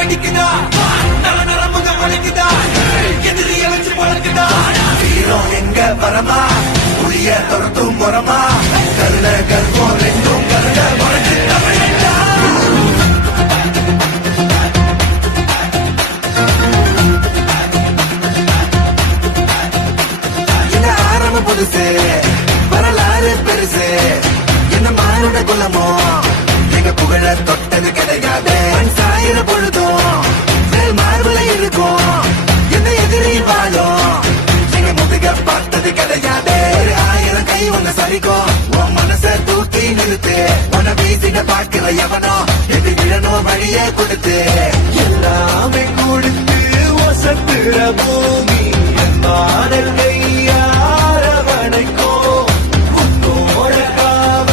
வெடிக்குதா நரமுக முளைக்குதா எதிரிய வச்சு முளைக்குதா வீரம் எங்க வரமா புளிய துரத்தும் முறமா கருண கர்வம் ரெண்டும் கருண முளைச்சு தமிழா இந்த ஆரம்ப புதுசு வரலாறு பெருசு என்ன மானுட குலமோ எங்க புகழ தொட்டது கிடையாது சாயிர பொழுதும் மார்புல இருக்கும் எந்த எதிரி வாழும் எங்க முதுக பார்த்தது கிடையாது 1000 கை ஒண்ணு சரிக்கும் உன் மனச தூக்கி நிறுத்து உன வீசிட பாக்குற எவனோ எது விழனோ வழியே கொடுத்து எல்லாமே கொடுத்து ஒசத்துற போ